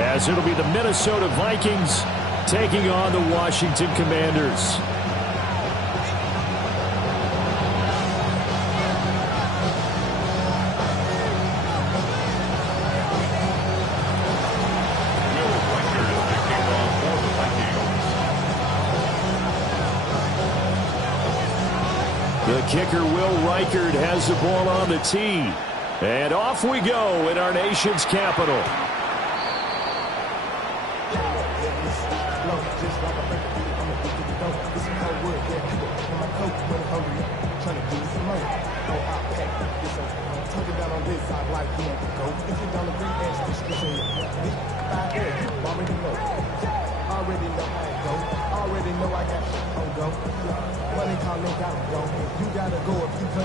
as it'll be the Minnesota Vikings taking on the Washington Commanders. The kicker, Will Reichard, has the ball on the tee. And off we go in our nation's capital.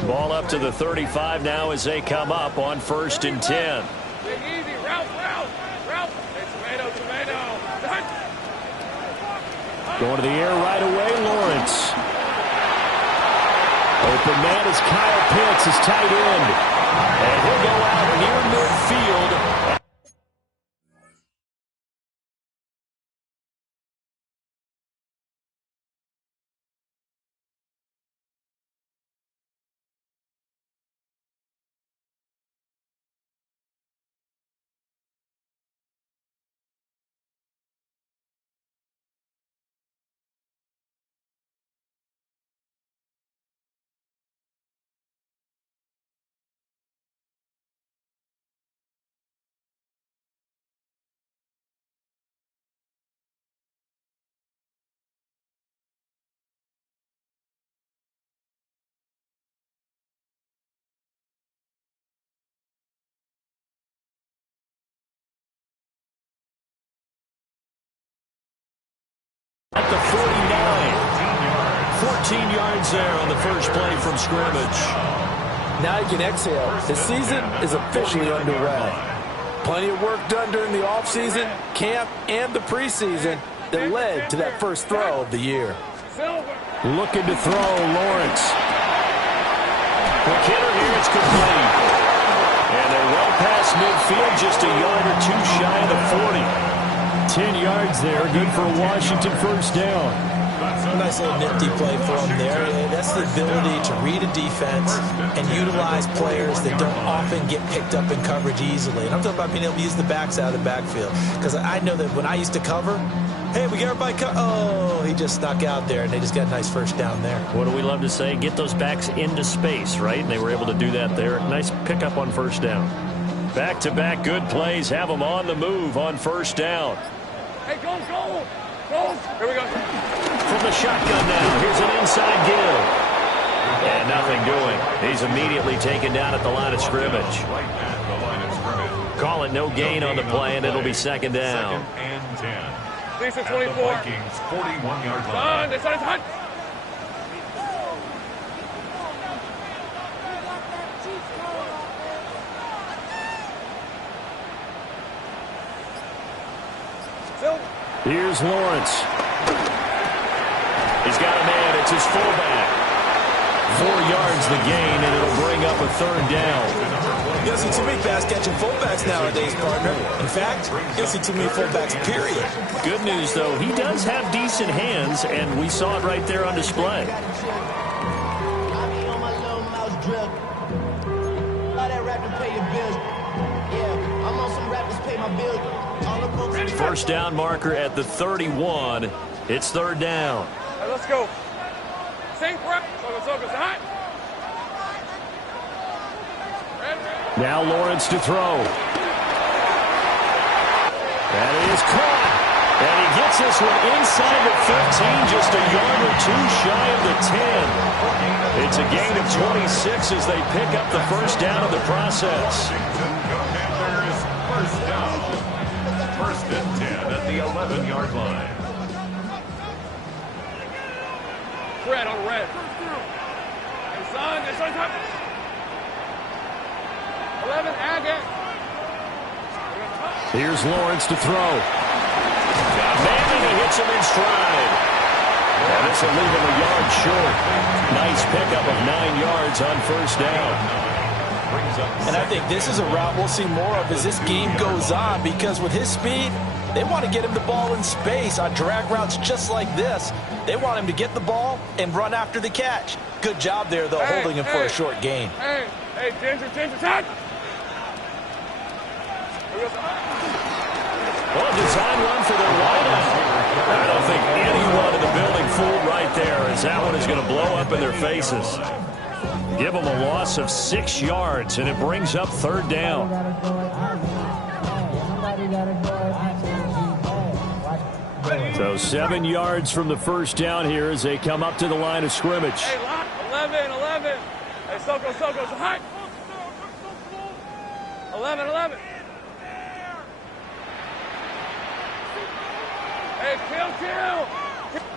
Ball up to the 35 now as they come up on 1st and 10. Big easy, Ralph. Hey, tomato. Going to the air right away, Lawrence. Open man is Kyle Pitts, his tight end. And he'll go out near midfield. At the 49. 14 yards there on the first play from scrimmage. Now you can exhale. The season is officially underway. Plenty of work done during the offseason, camp, and the preseason that led to that first throw of the year. Looking to throw, Lawrence. The hitter here is complete. And they're well past midfield, just a yard or two shy of the 40. 10 yards there, good for a Washington first down. Nice little nifty play for him there. That's the ability to read a defense and utilize players that don't often get picked up in coverage easily. And I'm talking about being able to use the backs out of the backfield. Because I know that when I used to cover, hey, we got everybody oh, he just snuck out there, and they just got a nice first down there. What do we love to say? Get those backs into space, right? And they were able to do that there. Nice pickup on first down. Back-to-back good plays have them on the move on first down. Hey, go. Here we go. From the shotgun now, here's an inside give. And nothing doing. He's immediately taken down at the line of scrimmage. Call it no gain on the play, and it'll be second down. Decent 24. 41-yard line. This side's hot. Here's Lawrence. He's got a man. It's his fullback. 4 yards the gain, and it'll bring up a third down. You'll see too many pass-catching fullbacks nowadays, partner. In fact, you'll see too many fullbacks, period. Good news, though, he does have decent hands, and we saw it right there on display. First down marker at the 31. It's third down. Right, let's go. Same prep. Focus. Hot. Now Lawrence to throw. That is caught. And he gets this one inside the 15, just a yard or two shy of the 10. It's a gain of 26 as they pick up the first down of the process. First down. First and 10 at the 11-yard line. Red on red. Hey, son, this one's up. 11, Agate. Here's Lawrence to throw. Man, and he hits him in stride. And this will leave him a yard short. Nice pickup of 9 yards on first down. And I think this is a route we'll see more of as this game goes on, because with his speed, they want to get him the ball in space on drag routes just like this. They want him to get the ball and run after the catch. Good job there, though, holding him for a short gain. Hey, Ginger, touch! Well, design run for their wideout. I don't think anyone in the building fooled right there, as that one is going to blow up in their faces. Give them a loss of 6 yards, and it brings up third down. So 7 yards from the first down here as they come up to the line of scrimmage. Hey, 11. Hey, Soko, hot. 11. Hey, kill.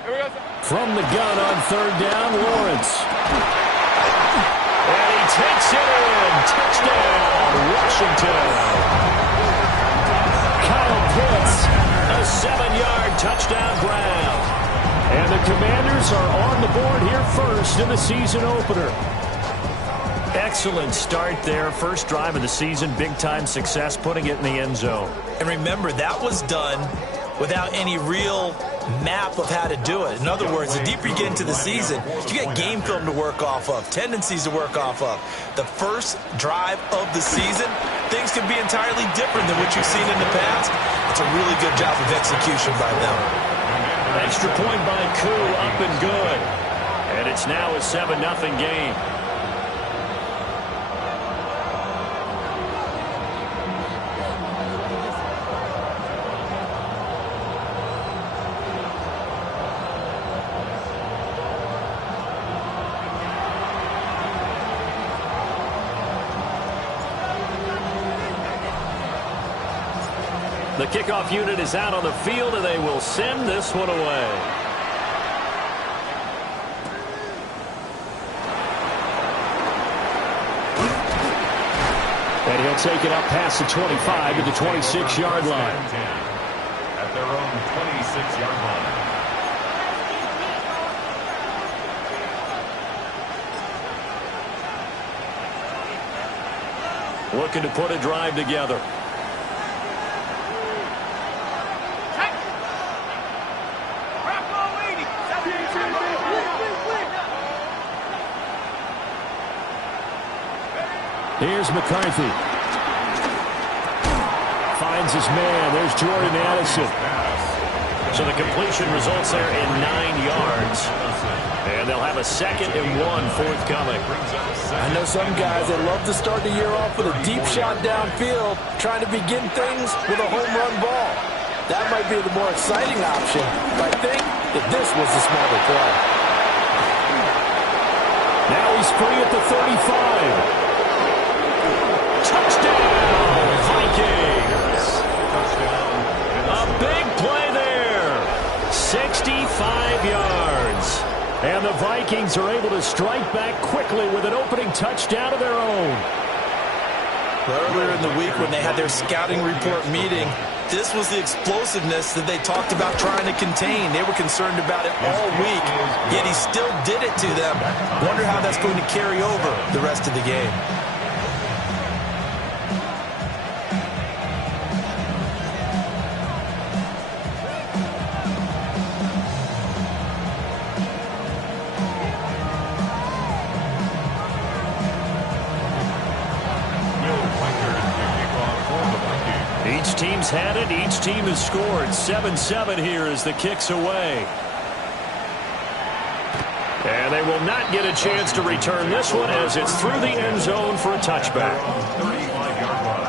Here we go. From the gun on third down, Lawrence. And he takes it in. Touchdown, Washington. Kyle Pitts, a 7-yard touchdown grab. And the Commanders are on the board here first in the season opener. Excellent start there. First drive of the season, big-time success, putting it in the end zone. And remember, that was done without any real map of how to do it. In other words, the deeper you get into the season, you get game film to work off of, tendencies to work off of. The first drive of the season, things can be entirely different than what you've seen in the past. It's a really good job of execution by them. Extra point by Koo, up and good. And it's now a 7-0 game. The kickoff unit is out on the field, and they will send this one away. And he'll take it up past the 25 to the 26-yard line. At their own 26-yard line. Looking to put a drive together. Here's McCarthy. Finds his man. There's Jordan Addison. So the completion results there in 9 yards. And they'll have a 2nd and 1 forthcoming. I know some guys that love to start the year off with a deep shot downfield, trying to begin things with a home run ball. That might be the more exciting option, but I think that this was the smarter play. Now he's free at the 35. Touchdown, Vikings. A big play there. 65 yards. And the Vikings are able to strike back quickly with an opening touchdown of their own. Earlier in the week when they had their scouting report meeting, this was the explosiveness that they talked about trying to contain. They were concerned about it all week, yet he still did it to them. Wonder how that's going to carry over the rest of the game. Each team's had it. Each team has scored. 7-7 here as the kick's away. And they will not get a chance to return this one as it's through the end zone for a touchback. 35-yard line.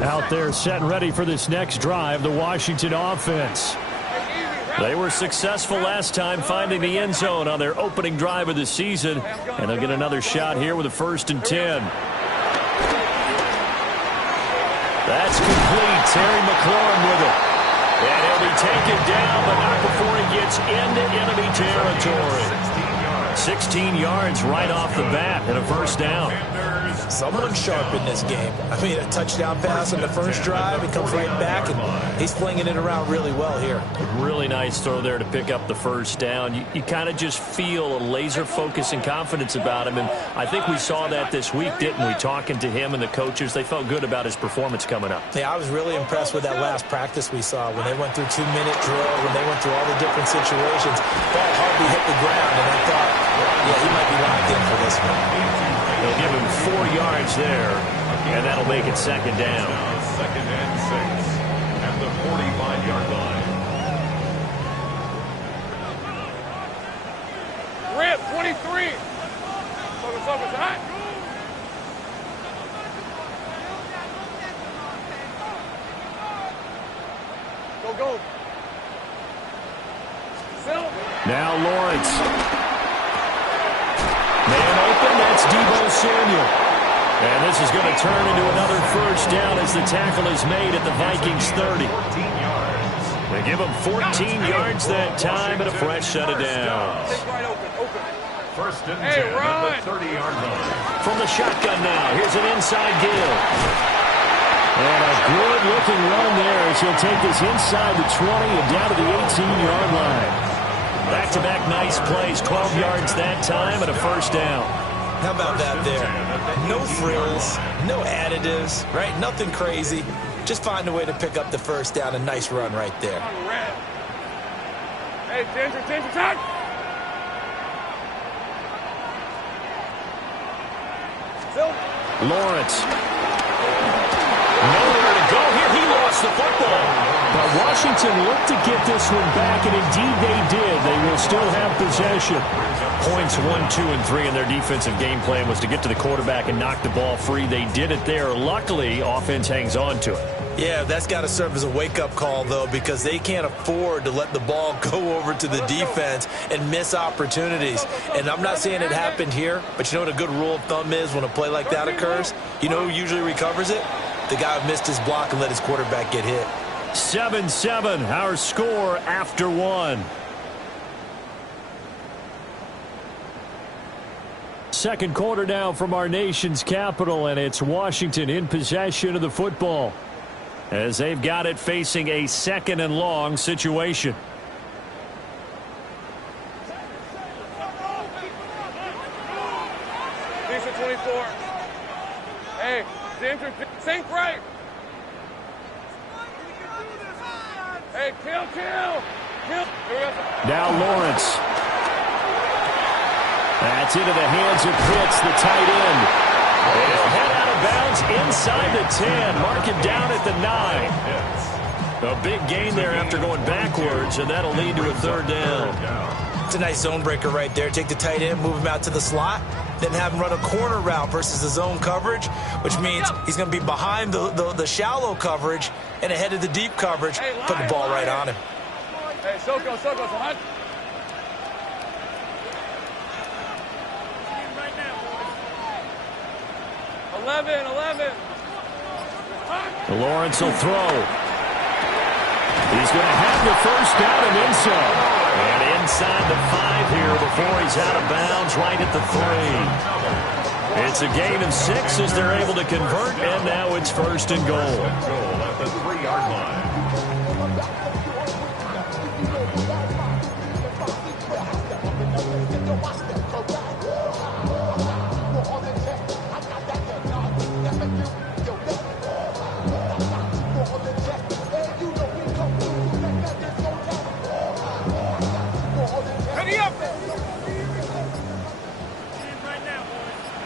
Out there set and ready for this next drive, the Washington offense. They were successful last time finding the end zone on their opening drive of the season, and they'll get another shot here with a 1st and 10. That's complete. Terry McLaurin with it. And he'll be taken down, but not before he gets into enemy territory. 16 yards right off the bat and a first down. Someone's sharp in this game. I mean, a touchdown pass on the first drive. He comes right back, and he's flinging it around really well here. Really nice throw there to pick up the first down. You kind of just feel a laser focus and confidence about him, and I think we saw that this week, didn't we? Talking to him and the coaches, they felt good about his performance coming up. Yeah, I was really impressed with that last practice we saw when they went through 2-minute drill, when they went through all the different situations. Ball hardly hit the ground, and I thought, yeah, he might be locked in for this one. They'll give him 4 yards there, and that'll make it second down. Second and 6 at the 45-yard line. Rip, 23. Focus, hot. Go. Now Lawrence. Man open, that's Deebo Samuel. And this is going to turn into another first down as the tackle is made at the Vikings 30. They give him 14 yards that time and a fresh set of downs. First and 10 at the 30-yard line. From the shotgun now, here's an inside give. And a good-looking run there as he'll take this inside the 20 and down to the 18-yard line. Back-to-back nice plays, 12 yards that time and a first down. How about that there? No frills, no additives, right? Nothing crazy. Just find a way to pick up the first down. A nice run right there. Hey, danger, time! Lawrence. Nowhere to go here. He lost the football. But Washington looked to get this one back, and indeed they did. They will still have possession. Points 1, 2, and 3 in their defensive game plan was to get to the quarterback and knock the ball free. They did it there. Luckily, offense hangs on to it. Yeah, that's got to serve as a wake-up call, though, because they can't afford to let the ball go over to the defense and miss opportunities. And I'm not saying it happened here, but you know what a good rule of thumb is when a play like that occurs? You know who usually recovers it? The guy who missed his block and let his quarterback get hit. 7-7, our score after one. Second quarter now from our nation's capital, and it's Washington in possession of the football as they've got it facing a second and long situation. Decent 24. Hey, sink right. Hey, kill. Now Lawrence. That's into the hands of Pitts, the tight end. He'll head out of bounds inside the 10. Mark it down at the 9. A big gain there after going backwards, and that'll lead to a third down. It's a nice zone breaker right there. Take the tight end, move him out to the slot, then have him run a corner route versus the zone coverage, which means he's going to be behind the shallow coverage and ahead of the deep coverage. Put the ball right on him. Hey, Soko, hot. 11. Lawrence will throw. He's going to have the first down and then some. And inside the 5 here before he's out of bounds right at the 3. It's a gain of 6 as they're able to convert, and now it's first and goal. At the 3-yard line.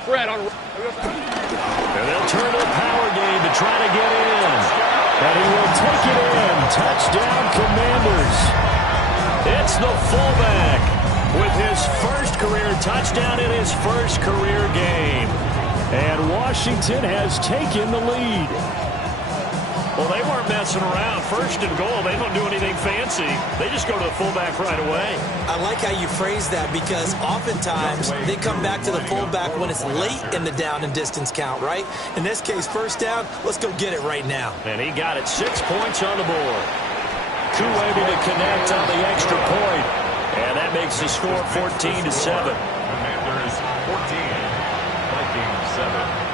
Fred on. And they'll turn to the power game to try to get in. And he will take it in. Touchdown, Commanders. It's the fullback with his first career touchdown in his first career game. And Washington has taken the lead. Well, they weren't messing around. First and goal, they don't do anything fancy. They just go to the fullback right away. I like how you phrase that because oftentimes they come back to the fullback when it's late in the down and distance count, right? In this case, first down, let's go get it right now. And he got it. 6 points on the board. Ku able to connect on the extra point. And that makes the score 14-7. Commanders 14, Vikings 7.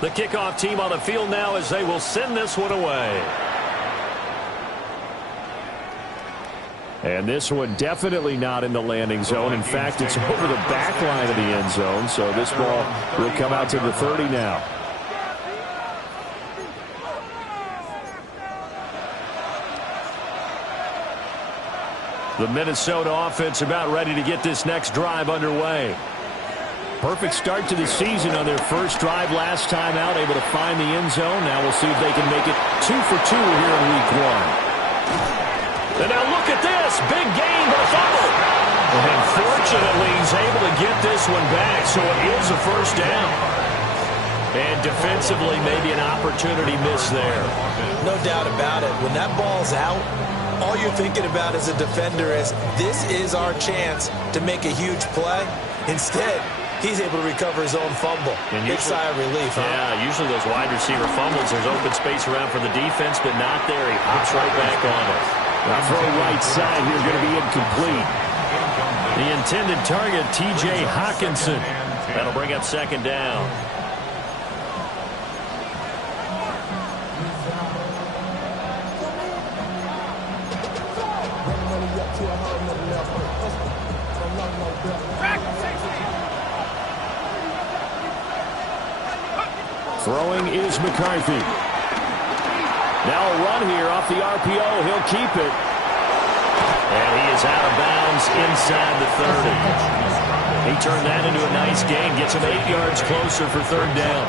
The kickoff team on the field now as they will send this one away. And this one definitely not in the landing zone. In fact, it's over the back line of the end zone. So this ball will come out to the 30 now. The Minnesota offense about ready to get this next drive underway. Perfect start to the season on their first drive last time out, able to find the end zone. Now we'll see if they can make it 2 for 2 here in week 1. And now look at this. Big gain, but a fumble. And fortunately, he's able to get this one back, so it is a first down. And defensively, maybe an opportunity miss there. No doubt about it. When that ball's out, all you're thinking about as a defender is, this is our chance to make a huge play. Instead, he's able to recover his own fumble. Big sigh of relief, huh? Yeah, usually those wide receiver fumbles, there's open space around for the defense, but not there. He hops right back on it. The throw right side here going to be incomplete. The intended target, T.J. Hawkinson. That'll bring up second down. Throwing is McCarthy. Now a run here off the RPO. He'll keep it. And he is out of bounds inside the 30. He turned that into a nice gain. Gets him 8 yards closer for third down.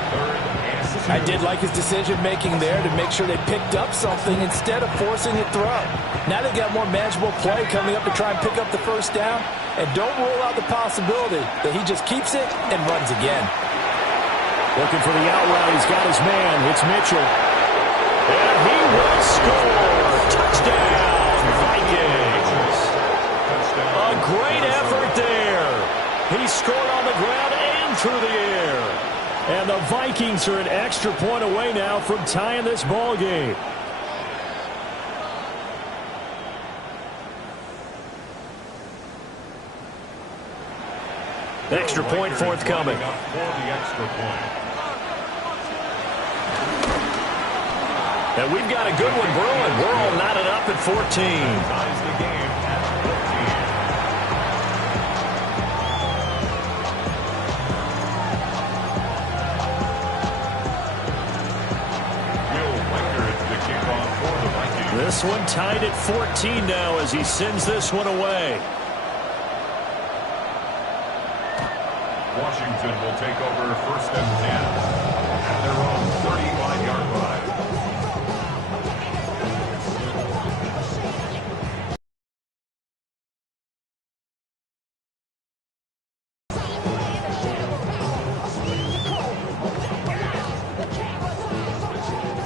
I did like his decision-making there to make sure they picked up something instead of forcing a throw. Now they got more manageable play coming up to try and pick up the first down. And don't rule out the possibility that he just keeps it and runs again. Looking for the out route. He's got his man. It's Mitchell. And he will score. Touchdown, Vikings. A great effort there. He scored on the ground and through the air. And the Vikings are an extra point away now from tying this ball game. Extra point forthcoming. And we've got a good one brewing. We're all knotted up at 14. This one tied at 14 now as he sends this one away. Washington will take over first and 10 at their own 35-yard line.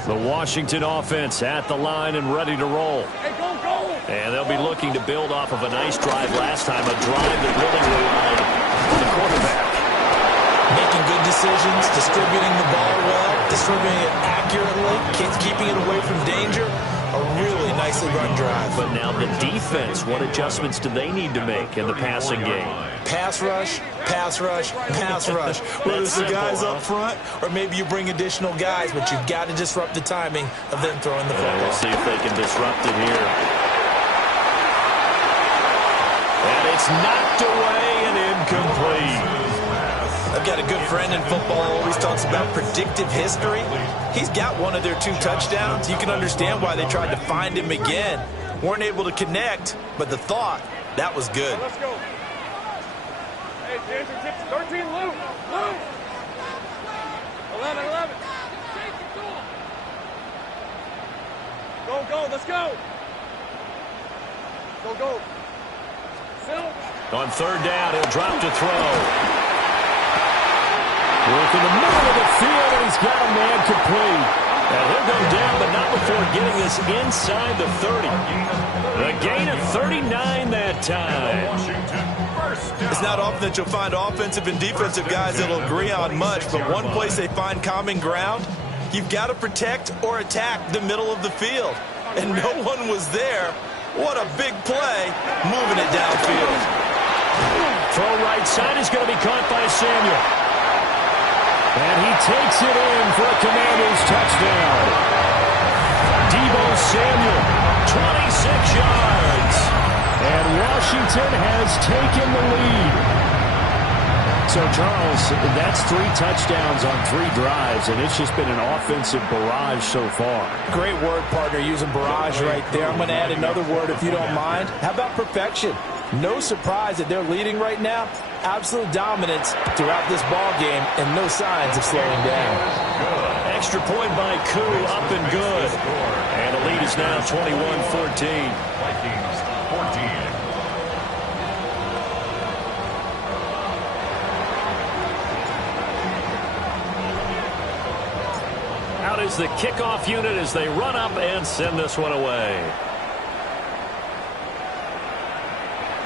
The Washington offense at the line and ready to roll. Hey, go, go! And they'll be looking to build off of a nice drive last time, a drive that really relied on the quarterback. Making good decisions, distributing the ball well, distributing it accurately, keeping it away from danger. A really nicely run drive. But now the defense, what adjustments do they need to make in the passing game? Pass rush, pass rush, pass rush. Whether it's the guys up front or maybe you bring additional guys, but you've got to disrupt the timing of them throwing the football. We'll see if they can disrupt it here. And it's knocked away and incomplete. I've got a good friend in football who always talks about predictive history. He's got one of their 2 touchdowns. You can understand why they tried to find him again. Weren't able to connect, but the thought, that was good. Let's go. Hey, Jason, 13, Luke. 11. Go, let's go. Go. Silk. On third down, he'll drop to throw. Work in the middle of the field, and he's got a man complete. And he'll go down, but not before getting this inside the 30. A gain of 39 that time. It's not often that you'll find offensive and defensive guys that will agree on much, but one place they find common ground, you've got to protect or attack the middle of the field. And no one was there. What a big play, moving it downfield. Throw right side is going to be caught by Samuel. And he takes it in for a Commanders touchdown. Deebo Samuel, 26 yards. And Washington has taken the lead. So, Charles, that's 3 touchdowns on 3 drives, and it's just been an offensive barrage so far. Great word, partner, using barrage right there. I'm going to add another word if you don't mind. How about perfection? No surprise that they're leading right now. Absolute dominance throughout this ball game, and no signs of slowing down. Extra point by Koo, up and good. And the lead is now 21-14. Vikings 14. Out is the kickoff unit as they run up and send this one away.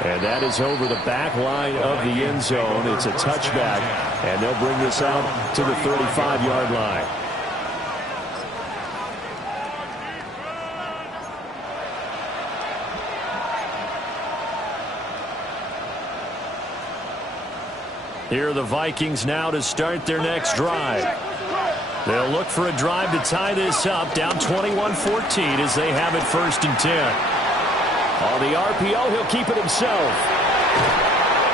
And that is over the back line of the end zone. It's a touchback, and they'll bring this out to the 35-yard line. Here are the Vikings now to start their next drive. They'll look for a drive to tie this up, down 21-14 as they have it 1st and 10. On the RPO, he'll keep it himself.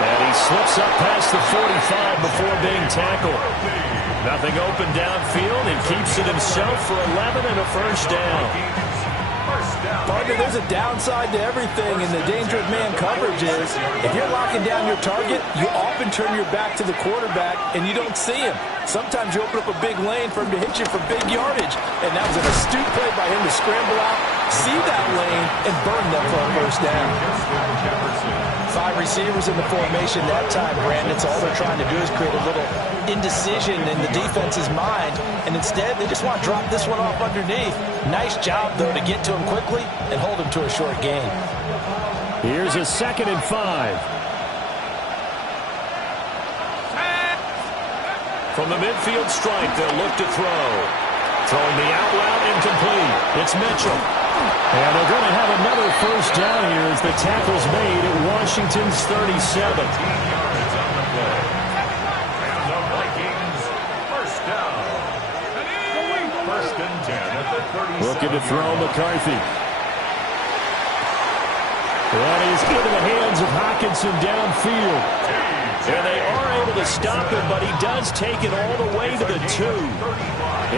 And he slips up past the 45 before being tackled. Nothing open downfield, and keeps it himself for 11 and a 1st down. Partner, there's a downside to everything, and the danger of man coverage is if you're locking down your target, you often turn your back to the quarterback, and you don't see him. Sometimes you open up a big lane for him to hit you for big yardage, and that was an astute play by him to scramble out, see that lane, and burn them for a 1st down. 5 receivers in the formation that time, Brandon. So all they're trying to do is create a little indecision in the defense's mind, and instead they just want to drop this one off underneath. Nice job, though, to get to him quickly and hold him to a short gain. Here's a 2nd and 5. From the midfield stripe, they'll look to throw. Throwing the out route incomplete. It's Mitchell. And they're going to have another 1st down here as the tackle's made at Washington's 37. And the Vikings 1st down. 1st and 10 at the 37. Looking to throw McCarthy. That is into the hands of Hockenson downfield. And they are able to stop him, but he does take it all the way to the 2.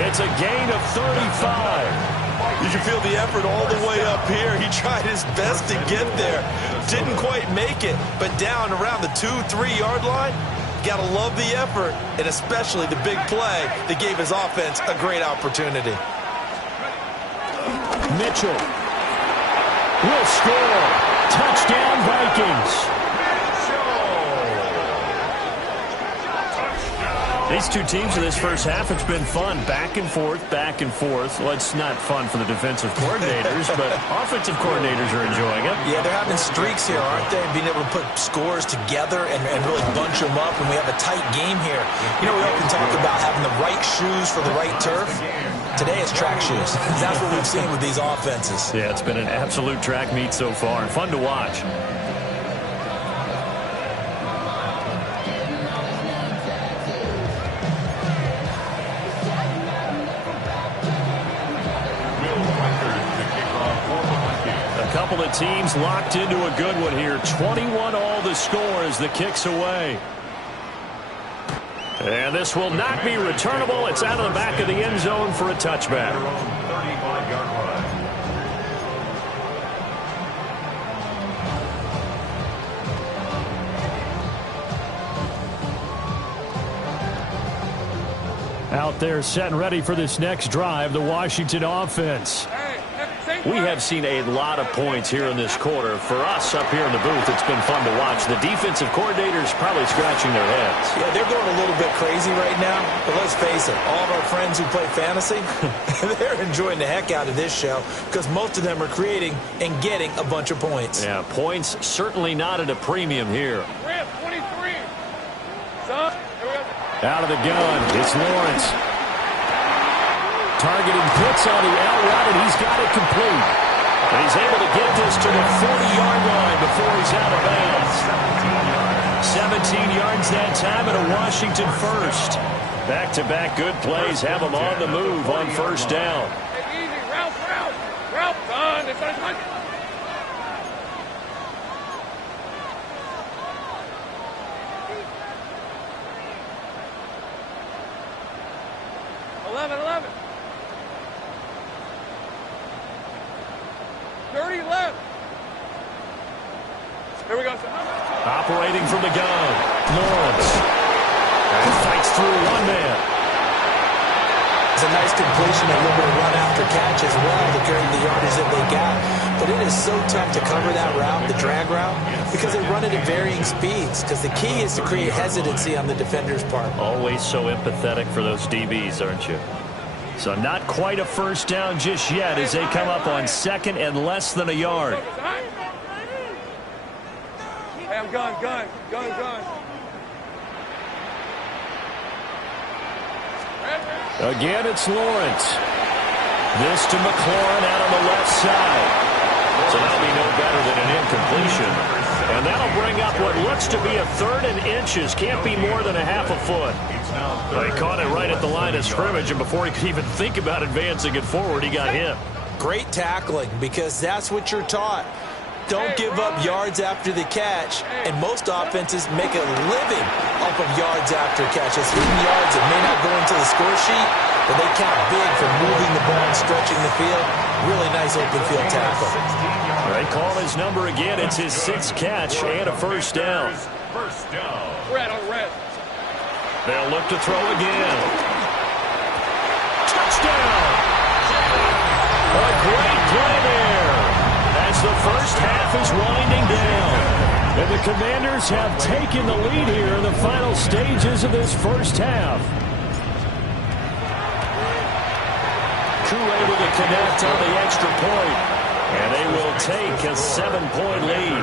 It's a gain of 35. You can feel the effort all the way up here. He tried his best to get there. Didn't quite make it, but down around the 2-3 yard line, you got to love the effort, and especially the big play that gave his offense a great opportunity. Mitchell will score. Touchdown, Vikings. These two teams in this 1st half, it's been fun. Back and forth, back and forth. Well, it's not fun for the defensive coordinators, but offensive coordinators are enjoying it. Yeah, they're having streaks here, aren't they? Being able to put scores together and really bunch them up, and we have a tight game here. You know, we often talk about having the right shoes for the right turf. Today it's track shoes. That's what we've seen with these offenses. Yeah, it's been an absolute track meet so far, and fun to watch. Couple of teams locked into a good one here. 21 all the score as the kick's away. And this will not be returnable. It's out of the back of the end zone for a touchback. 35-yard line. Out there set and ready for this next drive, the Washington offense. Hey, same We have seen a lot of points here in this quarter. For us up here in the booth, it's been fun to watch. The defensive coordinators probably scratching their heads. Yeah, they're going a little bit crazy right now. But let's face it, all of our friends who play fantasy, they're enjoying the heck out of this show because most of them are creating and getting a bunch of points. Yeah, points certainly not at a premium here. 23. Son, here we go. Out of the gun, it's Lawrence. Targeting Pitts on the out route, and he's got it complete. And he's able to get this to the 40-yard line before he's out of bounds. 17 yards that time and a Washington first. Back-to-back good plays have him on the move on first down. Hey, easy. Route. Route, son. It's on 100. 11. 30 left. Here we go, son. Operating from the gun, Lawrence. And fights through one man. It's a nice completion, a little bit of run after catch as well to carry the yardage that they got. But it is so tough to cover that route, the drag route, because they run it at varying speeds. Because the key is to create hesitancy on the defender's part. Always so empathetic for those DBs, aren't you? So not quite a first down just yet as they come up on second and less than a yard. Hey, I'm gun. Again, it's Lawrence. This to McLaurin out on the left side. So that'll be no better than an incompletion. And that'll bring up what looks to be a 3rd and inches. Can't be more than a half a foot. They caught it right at the line of scrimmage, and before he could even think about advancing it forward, he got hit. Great tackling, because that's what you're taught. Don't give up yards after the catch, and most offenses make a living off of yards after catches. Hidden yards that may not go into the score sheet, but they count big for moving the ball and stretching the field. Really nice open field tackle. They call his number again. It's his 6th catch and a first down. Red on red. They'll look to throw again. Touchdown! A great play there as the first half is winding down. And the Commanders have taken the lead here in the final stages of this first half. Crew able to connect on the extra point, and they will take a 7-point lead.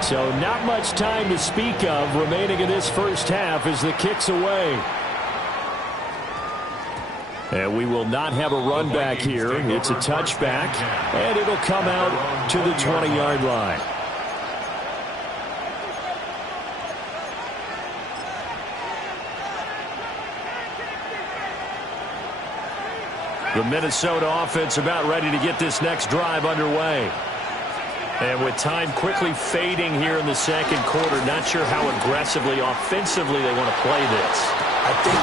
So not much time to speak of remaining in this first half as the kick's away. And we will not have a run back here. It's a touchback, and it'll come out to the 20-yard line. The Minnesota offense about ready to get this next drive underway. And with time quickly fading here in the second quarter, not sure how aggressively, offensively they want to play this. I think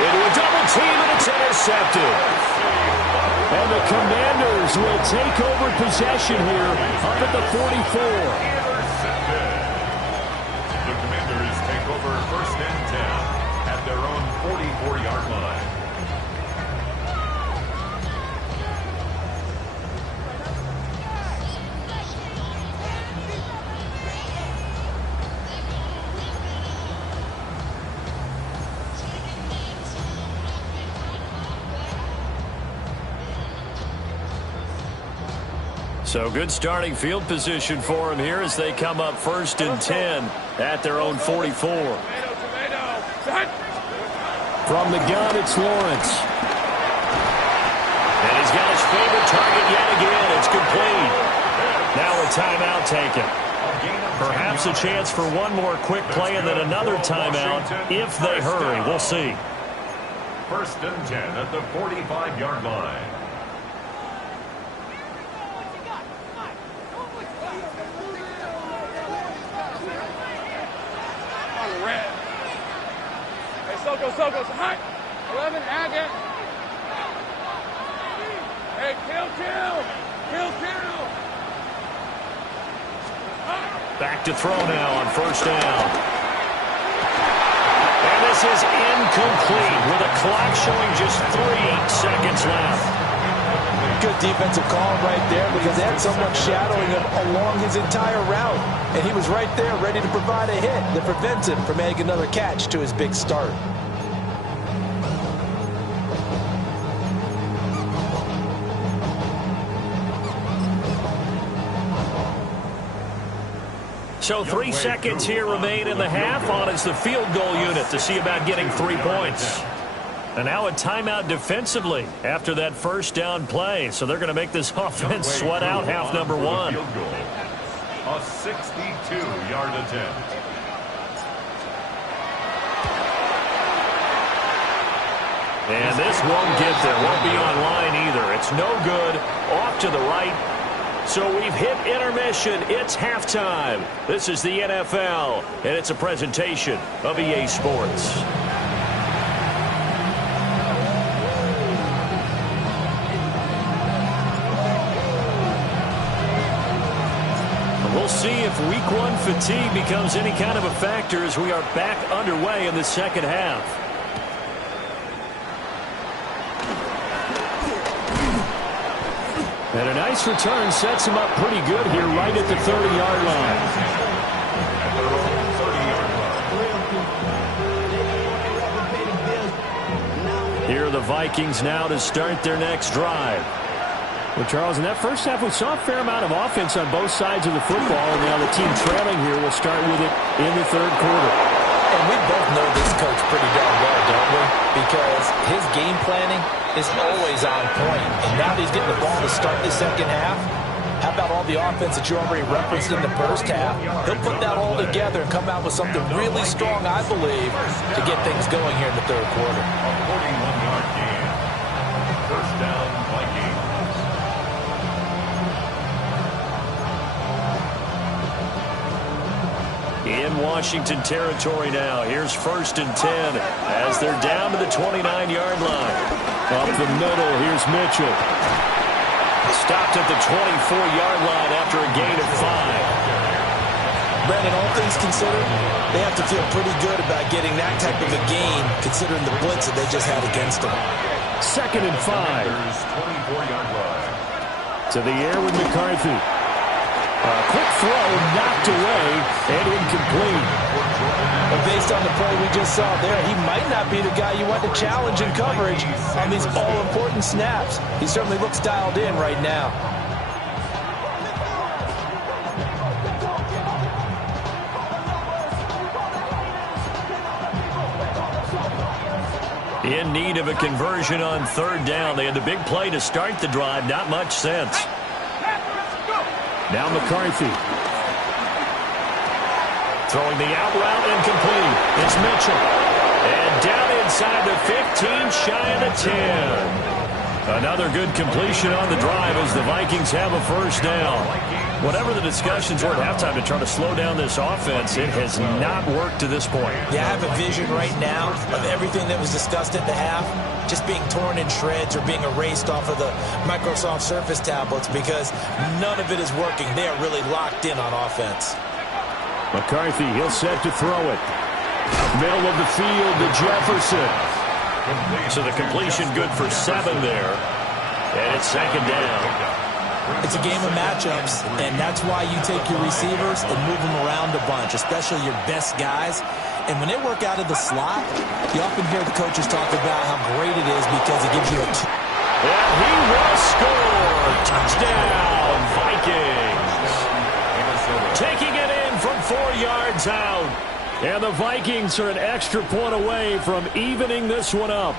into a double team, and it's intercepted. And the Commanders will take over possession here up at the 44. The Commanders take over 1st and 10 at their own 44-yard line. So good starting field position for them here as they come up 1st and 10 at their own 44. Tomato. From the gun, it's Lawrence. And he's got his favorite target yet again. It's complete. Now a timeout taken. Perhaps a chance for one more quick play and then another timeout if they hurry. We'll see. 1st and 10 at the 45-yard line. Soko, high. 11, Agate. Hey, kill. Back to throw now on first down. And this is incomplete with a clock showing just 3 seconds left. Good defensive call right there because they had someone shadowing him along his entire route. And he was right there ready to provide a hit that prevents him from adding another catch to his big start. So 3 seconds here remain in the half on as the field goal unit to see about getting 3 points. And now a timeout defensively after that first down play. So they're going to make this offense sweat out half number one. A 62-yard attempt. And this won't get there. Won't be online either. It's no good. Off to the right. So we've hit intermission. It's halftime. This is the NFL, and it's a presentation of EA Sports. We'll see if week one fatigue becomes any kind of a factor as we are back underway in the second half. And a nice return sets him up pretty good here right at the 30-yard line. Here are the Vikings now to start their next drive. Well, Charles, in that first half, we saw a fair amount of offense on both sides of the football, and now the team trailing here will start with it in the third quarter. And we both know this coach pretty darn well, don't we? Because his game planning is always on point, and now that he's getting the ball to start the second half, how about all the offense that you already referenced in the first half? He'll put that all together and come out with something really strong, I believe, to get things going here in the third quarter. A 41-yard gain. First down, Vikings. In Washington territory now. Here's 1st and 10 as they're down to the 29-yard line. Up the middle, here's Mitchell. Stopped at the 24-yard line after a gain of 5. Brandon, all things considered, they have to feel pretty good about getting that type of a gain considering the blitz that they just had against them. 2nd and 5. 24-yard line. To the air with McCarthy. A quick throw knocked away and incomplete. But based on the play we just saw there, he might not be the guy you want to challenge in coverage on these all-important snaps. He certainly looks dialed in right now. In need of a conversion on 3rd down. They had the big play to start the drive. Not much sense. Now McCarthy. Throwing the out route incomplete. It's Mitchell. And down inside the 15, shy of the 10. Another good completion on the drive as the Vikings have a first down. Whatever the discussions were at halftime to try to slow down this offense, it has not worked to this point. Yeah, I have a vision right now of everything that was discussed at the half just being torn in shreds or being erased off of the Microsoft Surface tablets because none of it is working. They are really locked in on offense. McCarthy, he'll set to throw it. Middle of the field to Jefferson. So the completion good for 7 there. And it's 2nd down. It's a game of matchups, and that's why you take your receivers and move them around a bunch, especially your best guys. And when they work out of the slot, you often hear the coaches talk about how great it is because it gives you a... And he will score! Touchdown, Vikings! Taking it in from 4 yards out. And the Vikings are an extra point away from evening this one up.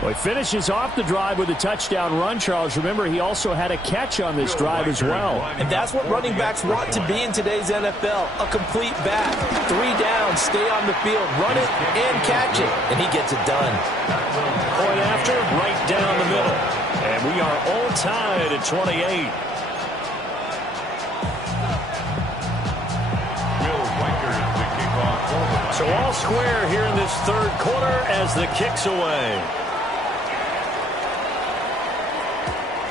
Well, he finishes off the drive with a touchdown run, Charles. Remember, he also had a catch on this drive as well. And that's what running backs want to be in today's NFL, a complete back. 3 down, stay on the field, run it, and catch it. And he gets it done. Point after, right down the middle. And we are all tied at 28. So all square here in this third quarter as the kick's away.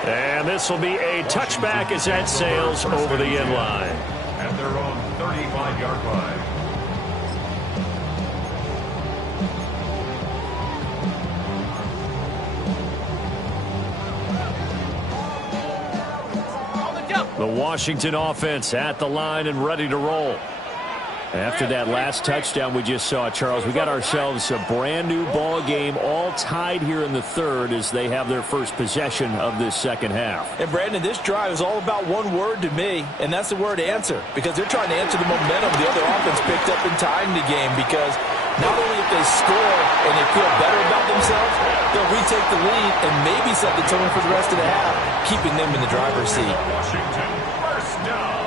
And this will be a touchback as that sails over the end line. At their own 35-yard line. The Washington offense at the line and ready to roll. After that last touchdown we just saw, Charles, we got ourselves a brand new ball game, all tied here in the third as they have their first possession of this second half. And Brandon, this drive is all about one word to me, and that's the word answer, because they're trying to answer the momentum the other offense picked up in tying the game, because not only if they score and they feel better about themselves, they'll retake the lead and maybe set the tone for the rest of the half, keeping them in the driver's seat. Washington, first down.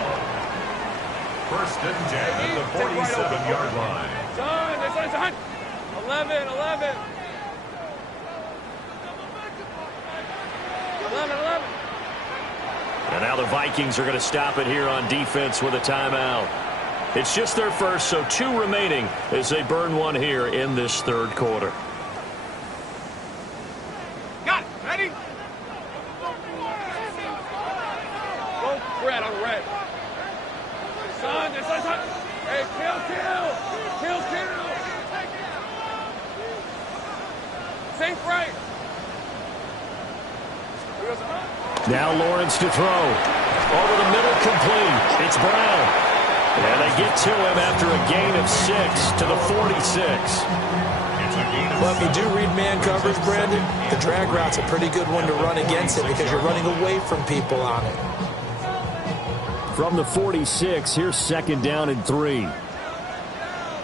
First and 10 at the 47-yard line. Son, this is 11, 11. 11. And now the Vikings are going to stop it here on defense with a timeout. It's just their first, so 2 remaining as they burn one here in this third quarter. Got it. Ready? Go red on red. Son, this is hey, kill. Safe right. Now Lawrence to throw. Over the middle, complete. It's Brown. And they get to him after a gain of 6 to the 46. Well, if you do read man coverage, Brandon, the drag route's a pretty good one to run against it because you're running away from people on it. From the 46, here's second down and 3.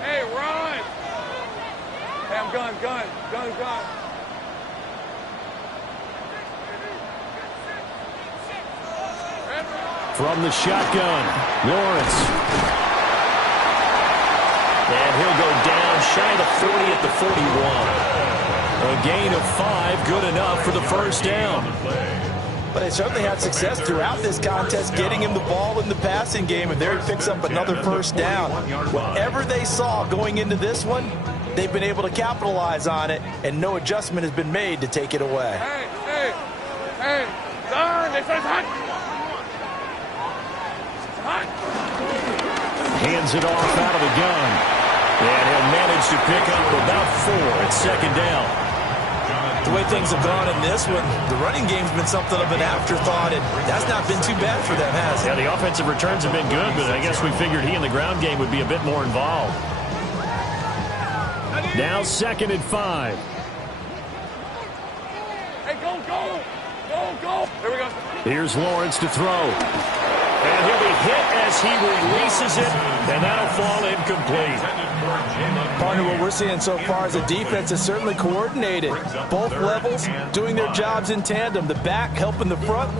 Hey, run. Hey, I'm gun. From the shotgun, Lawrence. And he'll go down shy of the 40 at the 41. A gain of 5, good enough for the first down. But they certainly had success throughout this contest getting him the ball in the passing game, and there he picks up another first down. Whatever they saw going into this one, they've been able to capitalize on it, and no adjustment has been made to take it away. Hey, son, this is hot. Hands it off out of the gun. And he'll manage to pick up about 4 at second down. The way things have gone in this one, the running game's been something of an afterthought, and that's not been too bad for them, has it? Yeah, the offensive returns have been good, but I guess we figured he in the ground game would be a bit more involved. Now second and 5. Hey, go. Here we go. Here's Lawrence to throw. And he'll be hit as he releases it, and that'll fall incomplete. Partner, what we're seeing so far is the defense is certainly coordinated. Both levels doing their jobs in tandem. The back helping the front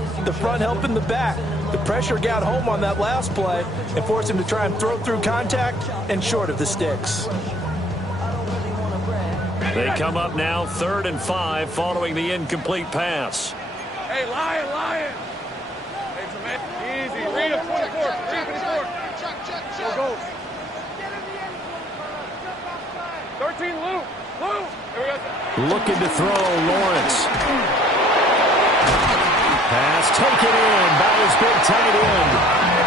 helping the back. The pressure got home on that last play and forced him to try and throw through contact and short of the sticks. They come up now 3rd and 5 following the incomplete pass. Hey, Lion. Hey, Tremaine, easy. Read him, 24. Go. 13, Lou. Here we go. Looking to throw, Lawrence. Pass taken in by his big tight end.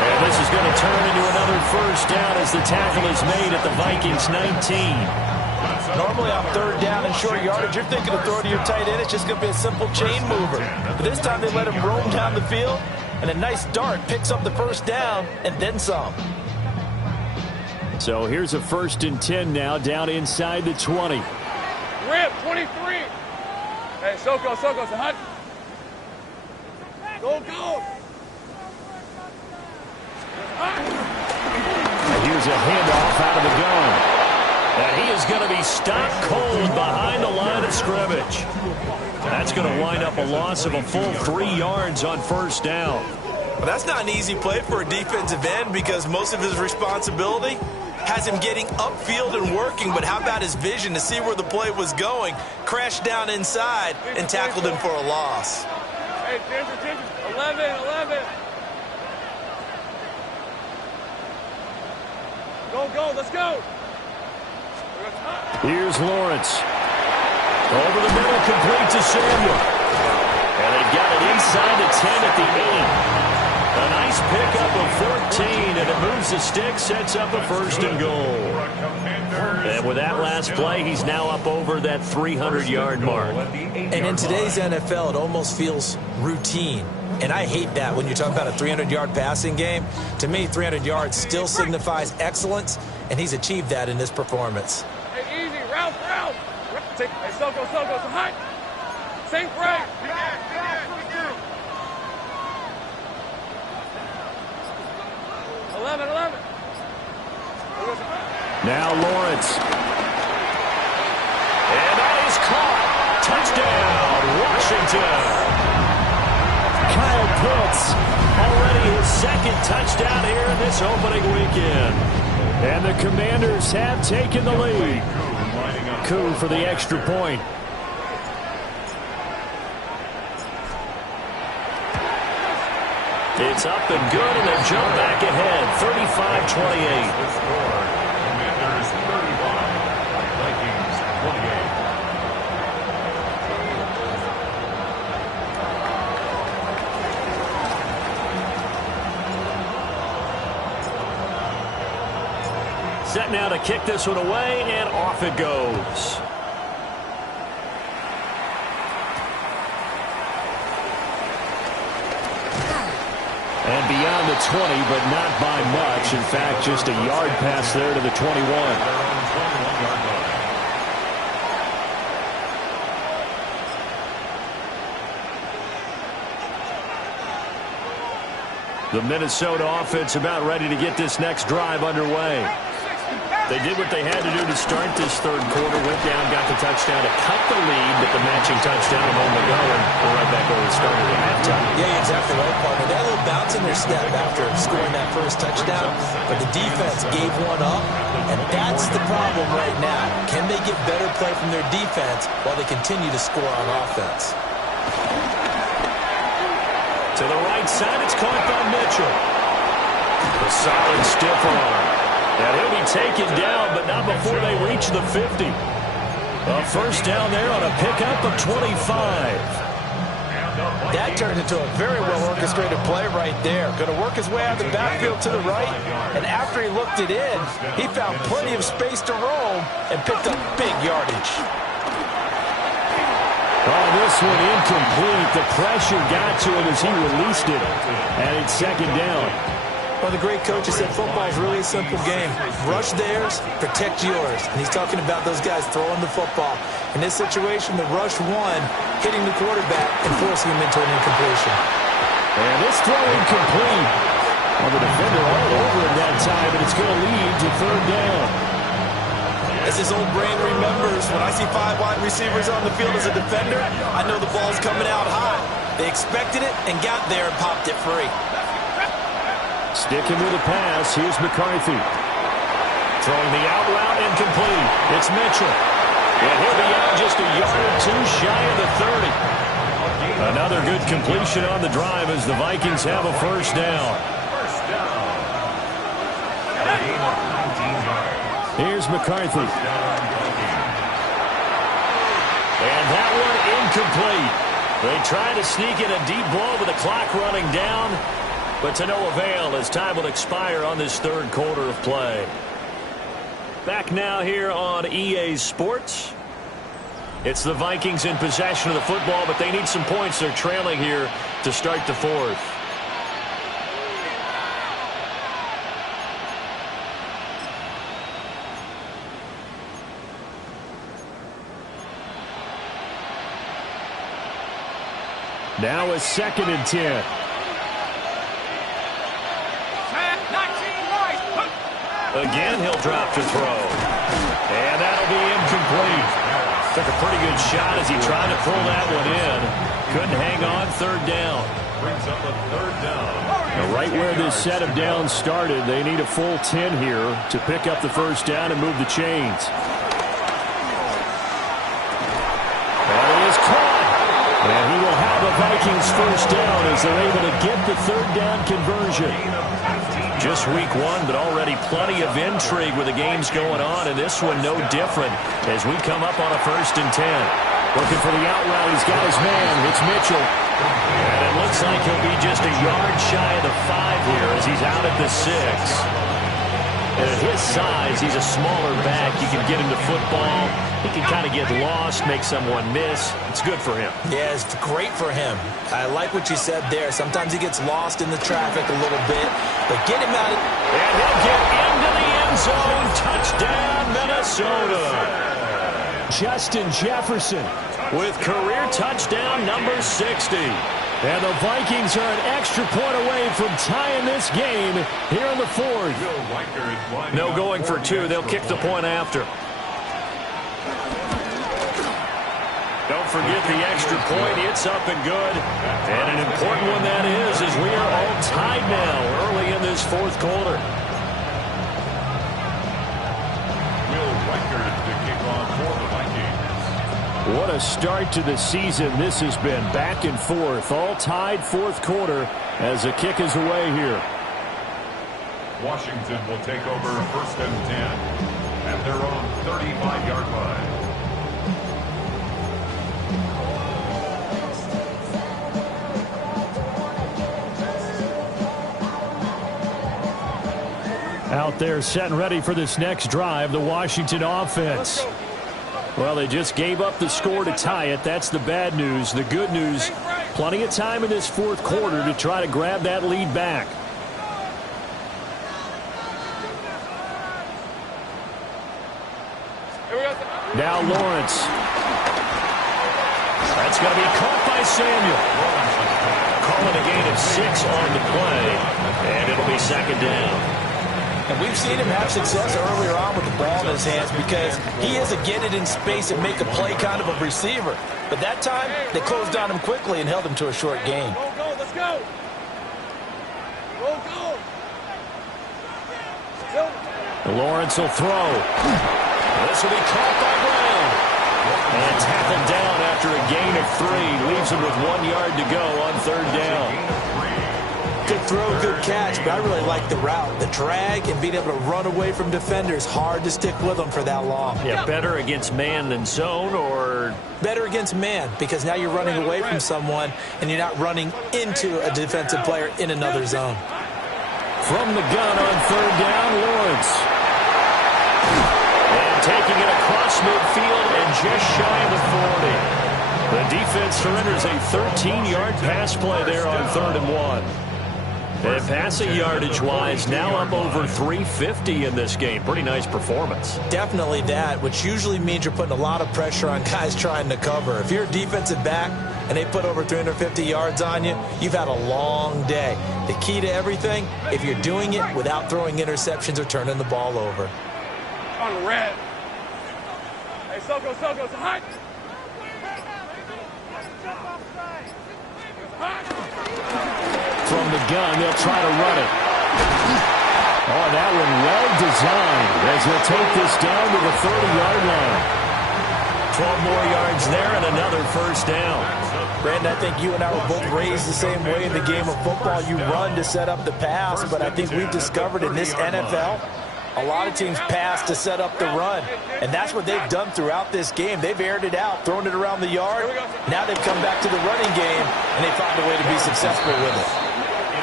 And this is going to turn into another first down as the tackle is made at the Vikings 19. Normally on 3rd down and short yardage, you're thinking of throwing to your tight end. It's just going to be a simple chain mover. But this time they let him roam down the field, and a nice dart picks up the first down and then some. So here's a 1st and 10 now, down inside the 20. Rip, 23. Hey, Soko, so hot. Go. Here's a handoff out of the gun. And he is going to be stopped cold behind the line of scrimmage. That's going to wind up a loss of a full 3 yards on first down. Well, that's not an easy play for a defensive end because most of his responsibility has him getting upfield and working, but how about his vision to see where the play was going, crashed down inside, and tackled him for a loss. Hey, attention. 11. Go, let's go. Here's Lawrence. Over the middle, complete to Samuel. And they got it inside the 10 at the 8. A nice pickup of 14, and it moves the stick, sets up a first and goal. And with that last play, he's now up over that 300-yard mark. And in today's NFL, it almost feels routine. And I hate that when you talk about a 300-yard passing game. To me, 300 yards still signifies excellence, and he's achieved that in this performance. Hey, easy, route. Hey, Soko, so high. Same break. 11. Now Lawrence. And that is caught. Touchdown, Washington. Kyle Pitts, already his second touchdown here in this opening weekend. And the Commanders have taken the lead. Koo for the extra point. It's up and good, and they jump back ahead, 35-28. Commanders 35, Vikings 28. Set now to kick this one away, and off it goes. And beyond the 20, but not by much. In fact, just a yard pass there to the 21. The Minnesota offense about ready to get this next drive underway. They did what they had to do to start this third quarter. Went down, got the touchdown to cut the lead, but the matching touchdown a moment ago, and we're right back where we started at halftime. Yeah, you're exactly right, partner. They had a little bounce in their step after scoring that first touchdown, but the defense gave one up, and that's the problem right now. Can they get better play from their defense while they continue to score on offense? To the right side, it's caught by Mitchell. A solid stiff arm. And he'll be taken down, but not before they reach the 50. A first down there on a pickup of 25. That turned into a very well-orchestrated play right there. Going to work his way out of the backfield to the right, and after he looked it in, he found plenty of space to roam and picked up big yardage. Oh, this one incomplete. The pressure got to him as he released it, and it's second down. Well, the great coach has said football is really a simple game. Rush theirs, protect yours. And he's talking about those guys throwing the football. In this situation, the rush one, hitting the quarterback and forcing him into an incompletion. And this throw incomplete. Well, the defender all over him that time, and it's going to lead to third down. As his old brain remembers, when I see 5 wide receivers on the field as a defender, I know the ball's coming out hot. They expected it and got there and popped it free. Sticking with the pass, here's McCarthy. Throwing the out route, incomplete. It's Mitchell. And he'll be out just a yard or two shy of the 30. Another good completion on the drive as the Vikings have a first down. Here's McCarthy. And that one incomplete. They try to sneak in a deep ball with the clock running down, but to no avail as time will expire on this third quarter of play. Back now here on EA Sports. It's the Vikings in possession of the football, but they need some points. They're trailing here to start the fourth. Now a 2nd and 10. Again, he'll drop to throw. And that'll be incomplete. Took a pretty good shot as he tried to pull that one in. Couldn't hang on, third down. Brings up a third down. Now, right where this set of downs started, they need a full 10 here to pick up the first down and move the chains. That is caught. And he will have a Vikings first down as they're able to get the third down conversion. Just week one, but already plenty of intrigue with the games going on, and this one no different as we come up on a 1st and 10. Looking for the out route. He's got his man. It's Mitchell. And it looks like he'll be just a yard shy of the 5 here as he's out at the 6. And at his size, he's a smaller back. You can get him to football. He can kind of get lost, make someone miss. It's good for him. Yeah, it's great for him. I like what you said there. Sometimes he gets lost in the traffic a little bit, but get him out of... And he'll get into the end zone. Touchdown, Minnesota. Justin Jefferson With career touchdown number 60. And the Vikings are an extra point away from tying this game here in the 4th. No going for 2. They'll kick the point after. Don't forget the extra point. It's up and good. And an important one that is, as we are all tied now early in this 4th quarter. Will Reichard to kick off for the Vikings. What a start to the season this has been. Back and forth, all tied 4th quarter as the kick is away here. Washington will take over 1st and 10 at their own 35-yard line. Out there set and ready for this next drive, the Washington offense. Well, they just gave up the score to tie it. That's the bad news. The good news, plenty of time in this 4th quarter to try to grab that lead back. Now Lawrence. That's going to be caught by Samuel. Calling a gain of 6 on the play, and it'll be 2nd down. And we've seen him have success earlier on with the ball in his hands because he is a get it in space and make a play kind of a receiver. But that time, they closed on him quickly and held him to a short gain. Go, let's go. Go. Lawrence will throw. This will be caught by Brown. And tackled down after a gain of 3. Leaves him with 1 yard to go on 3rd down. Good throw, good catch, but I really like the route. The drag and being able to run away from defenders, hard to stick with them for that long. Yeah, better against man than zone, or... Better against man, because now you're running away from someone and you're not running into a defensive player in another zone. From the gun on 3rd down, Lawrence. And taking it across midfield and just shy of the 40. The defense surrenders a 13-yard pass play there on 3rd and 1. And passing yardage-wise, now up over 350 in this game. Pretty nice performance. Definitely that, which usually means you're putting a lot of pressure on guys trying to cover. If you're a defensive back and they put over 350 yards on you, you've had a long day. The key to everything, if you're doing it without throwing interceptions or turning the ball over. On red. Hey, Soko, it's hot. From the gun, they'll try to run it. Oh, that one well designed as he'll take this down to the 30-yard line. 12 more yards there and another 1st down. Brandon, I think you and I were both raised the same way in the game of football. You run to set up the pass, but I think we've discovered in this NFL, a lot of teams pass to set up the run, and that's what they've done throughout this game. They've aired it out, thrown it around the yard. Now they've come back to the running game, and they found a way to be successful with it.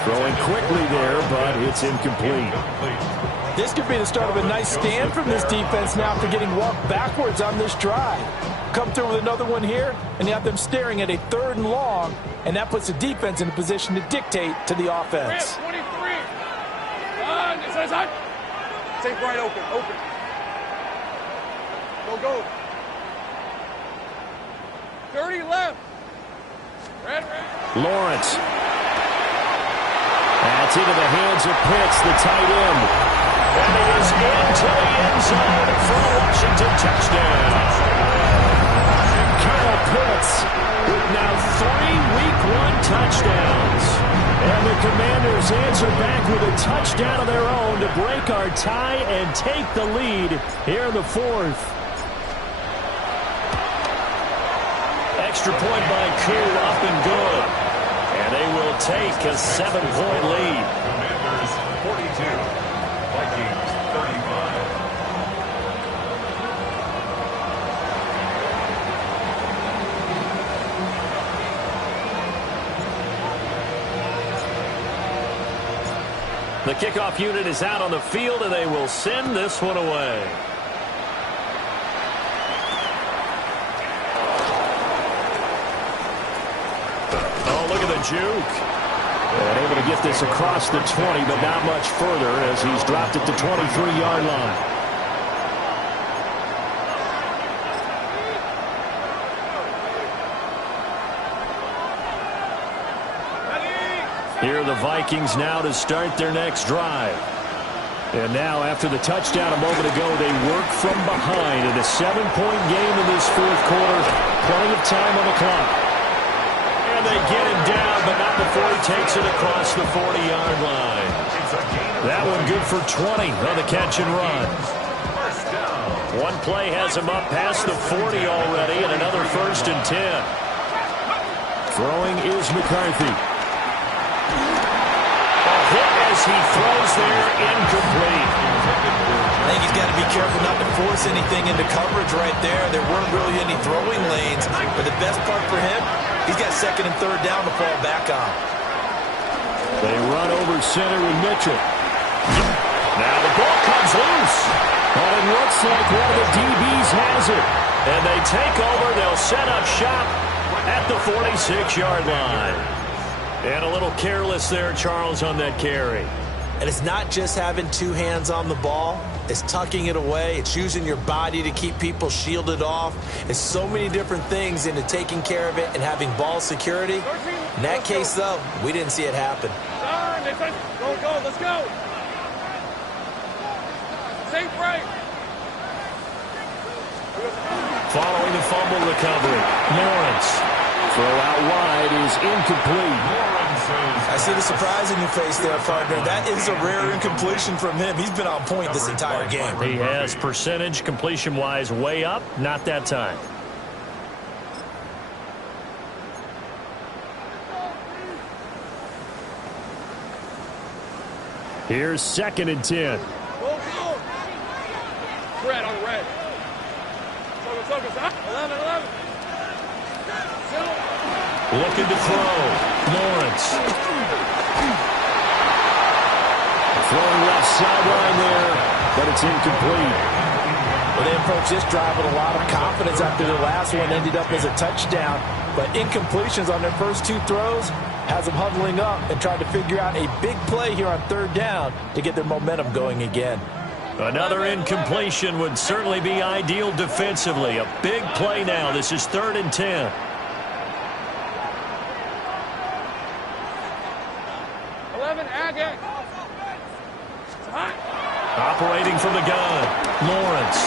Throwing quickly there, but it's incomplete. This could be the start of a nice stand from this defense now after getting walked backwards on this drive. Come through with another one here, and you have them staring at a 3rd and long, and that puts the defense in a position to dictate to the offense. 23. It's hot. Take right open. Go. 30 left. Red. Lawrence. That's into the hands of Pitts, the tight end. And it is into the end zone for a Washington touchdown. Kyle Pitts with now 3 Week 1 touchdowns. And the Commanders answer back with a touchdown of their own to break our tie and take the lead here in the 4th. Extra point by Koo, up and good. And they will take a 7-point lead. Commanders 42, Vikings 35. The kickoff unit is out on the field, and they will send this one away. Oh, look at the juke. And able to get this across the 20, but not much further as he's dropped it to 23-yard line. Here are the Vikings now to start their next drive. And now, after the touchdown a moment ago, they work from behind in a 7-point game in this fourth quarter. Plenty of time on the clock. And they get him down, but not before he takes it across the 40-yard line. That one good for 20 on the catch and run. One play has him up past the 40 already, and another 1st and 10. Throwing is McCarthy. Hit as he throws there, incomplete. I think he's got to be careful not to force anything into coverage right there. There weren't really any throwing lanes, but the best part for him, he's got 2nd and 3rd down to fall back on. They run over center with Mitchell. Now the ball comes loose. And it looks like one of the DBs has it. And they take over. They'll set up shop at the 46-yard line. And a little careless there, Charles, on that carry. And it's not just having 2 hands on the ball. It's tucking it away. It's using your body to keep people shielded off. It's so many different things into taking care of it and having ball security. In that case, though, we didn't see it happen. Go, let's go. Safe right. Following the fumble recovery, Lawrence. Throw out wide is incomplete. I see the surprise in your face there, partner. That is a rare incompletion from him. He's been on point this entire game. He has percentage completion-wise way up, not that time. Here's 2nd and 10. Go. Red on red. Focus. 11. Looking to throw. Lawrence. Throwing left sideline there, but it's incomplete. Well, they approached this drive with a lot of confidence after the last one ended up as a touchdown. But incompletions on their first 2 throws has them huddling up and trying to figure out a big play here on 3rd down to get their momentum going again. Another incompletion would certainly be ideal defensively. A big play now. This is 3rd and 10. Operating from the gun, Lawrence.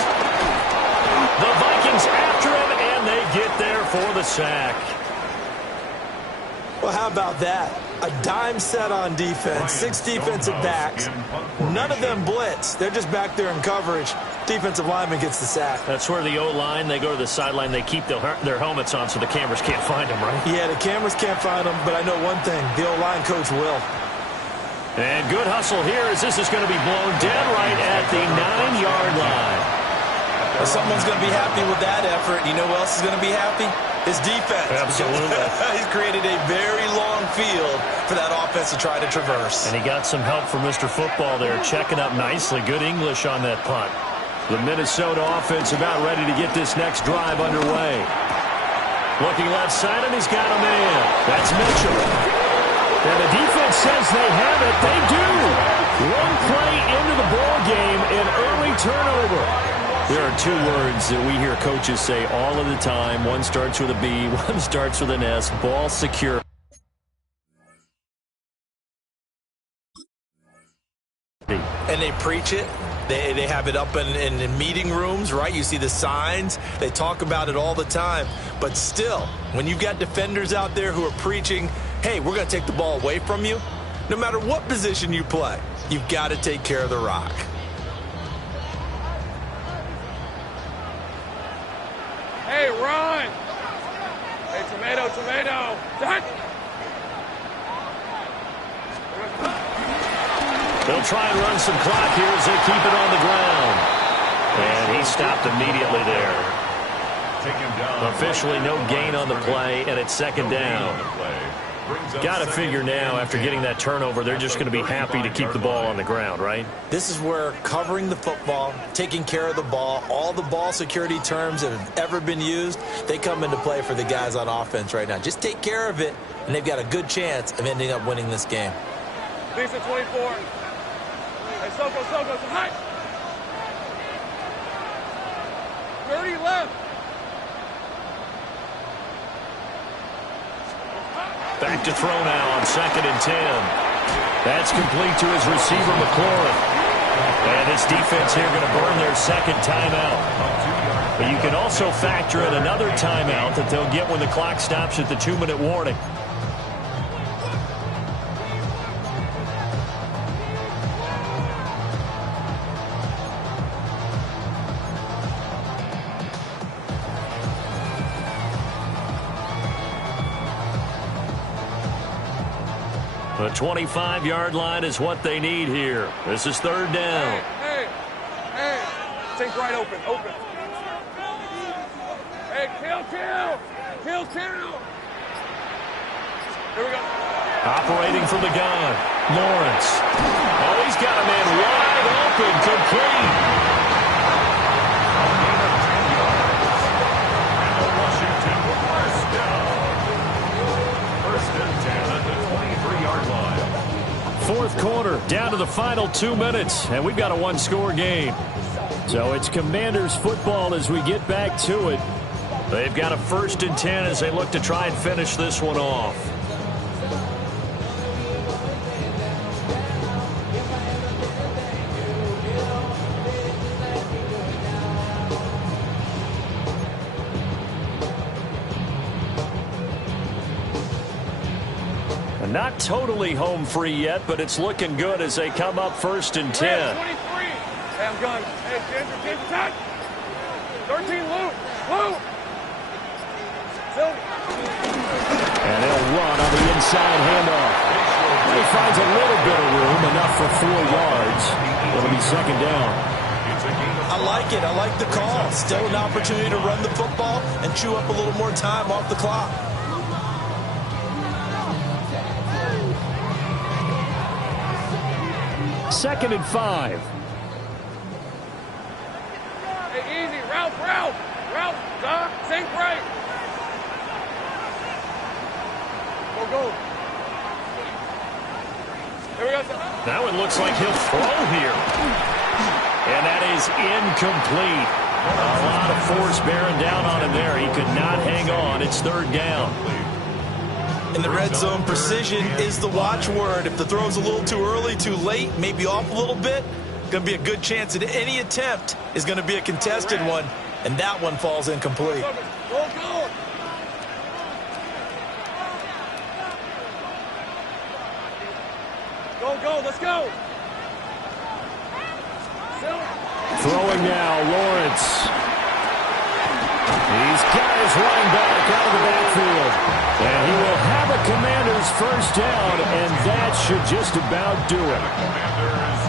The Vikings after him, and they get there for the sack. Well, how about that? A dime set on defense, 6 defensive backs. None of them blitz. They're just back there in coverage. Defensive lineman gets the sack. That's where the O-line, they go to the sideline, they keep their helmets on so the cameras can't find them, right? Yeah, the cameras can't find them, but I know one thing. The O-line coach will. And good hustle here as this is going to be blown dead right at the 9-yard line. Well, someone's going to be happy with that effort. You know who else is going to be happy? His defense. Absolutely. He's created a very long field for that offense to try to traverse. And he got some help from Mr. Football there, checking up nicely. Good English on that punt. The Minnesota offense about ready to get this next drive underway. Looking left side, and he's got him in. That's Mitchell. And the defense says they have it. They do. One play into the ball game, an early turnover. There are 2 words that we hear coaches say all of the time. One starts with a B, one starts with an S. Ball secure. And they preach it. They have it up in meeting rooms, right? You see the signs. They talk about it all the time. But still, when you've got defenders out there who are preaching, hey, we're going to take the ball away from you, no matter what position you play, you've got to take care of the rock. Hey, run! Hey, tomato. They'll try and run some clock here as they keep it on the ground. And he stopped immediately there. Officially no gain on the play, and it's 2nd down. Got to figure now, after getting that turnover, they're just going to be happy to keep the ball on the ground, right? This is where covering the football, taking care of the ball, all the ball security terms that have ever been used, they come into play for the guys on offense right now. Just take care of it, and they've got a good chance of ending up winning this game. Lisa 24. Hey, Soko, high. 30 left. Back to throw now on 2nd and 10. That's complete to his receiver, McLaurin. And this defense here going to burn their second timeout. But you can also factor in another timeout that they'll get when the clock stops at the 2-minute warning. The 25-yard line is what they need here. This is 3rd down. Hey. Think right open. Hey, kill. Here we go. Operating from the gun. Lawrence. Oh, he's got a man wide open. Complete. Washington first down. 1st and 10 at the 23-yard line. 4th quarter, down to the final 2 minutes, and we've got a one-score game. So it's Commanders football as we get back to it. They've got a 1st and 10 as they look to try and finish this one off. Not totally home free yet, but it's looking good as they come up 1st and 10. 23. Hey, I'm gun. Hey, Ginger, touch. 13, Lou. And they'll run on the inside handoff. He finds a little bit of room, enough for 4 yards. It'll be 2nd down. I like it. I like the call. Still an opportunity to run the football and chew up a little more time off the clock. 2nd and 5. Hey, easy. Route. Think right. Go. Here we go. That one looks like he'll throw here. And that is incomplete. A lot of force bearing down on him there. He could not hang on. It's 3rd down. In the red zone, precision is the watchword. If the throw's a little too early, too late, maybe off a little bit, going to be a good chance that any attempt is going to be a contested one, and that one falls incomplete. Go. Let's go. Throwing now, Lawrence. He's got his running back out of the backfield. And he will have a Commanders 1st down, and that should just about do it.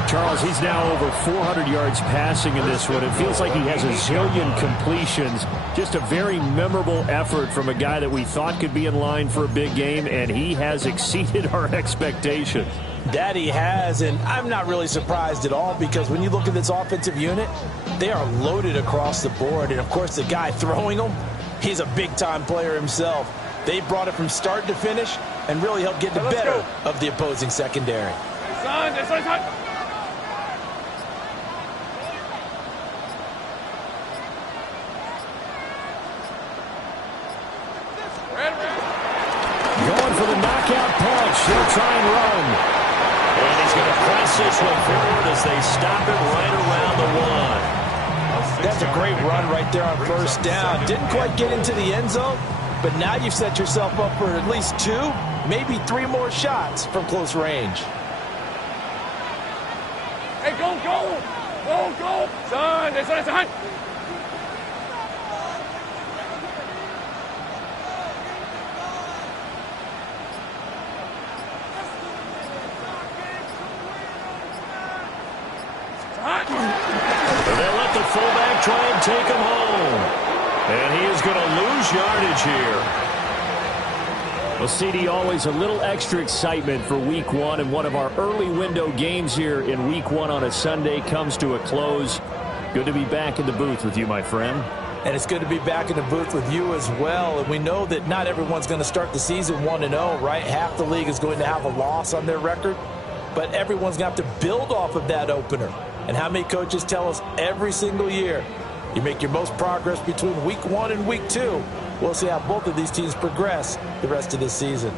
Charles, he's now over 400 yards passing in this one. It feels like he has a zillion completions. Just a very memorable effort from a guy that we thought could be in line for a big game, and he has exceeded our expectations. That he has, and I'm not really surprised at all, because when you look at this offensive unit, they are loaded across the board. And, of course, the guy throwing them, he's a big-time player himself. They brought it from start to finish and really helped get the better of the opposing secondary. Son. Going for the knockout punch. They'll try and run. And he's going to press this one forward as they stop it right around the 1. That's a great run right there on 1st down. Didn't quite get into the end zone, but now you've set yourself up for at least 2, maybe 3 more shots from close range. Hey, go. Son. They let the fullback try and take him home. And he is going to lose yardage here. Well, CD, always a little extra excitement for Week 1, and one of our early window games here in Week 1 on a Sunday comes to a close. Good to be back in the booth with you, my friend. And it's good to be back in the booth with you as well. And we know that not everyone's going to start the season 1-0, right? Half the league is going to have a loss on their record, but everyone's going to have to build off of that opener. And how many coaches tell us every single year, you make your most progress between Week 1 and Week 2. We'll see how both of these teams progress the rest of this season.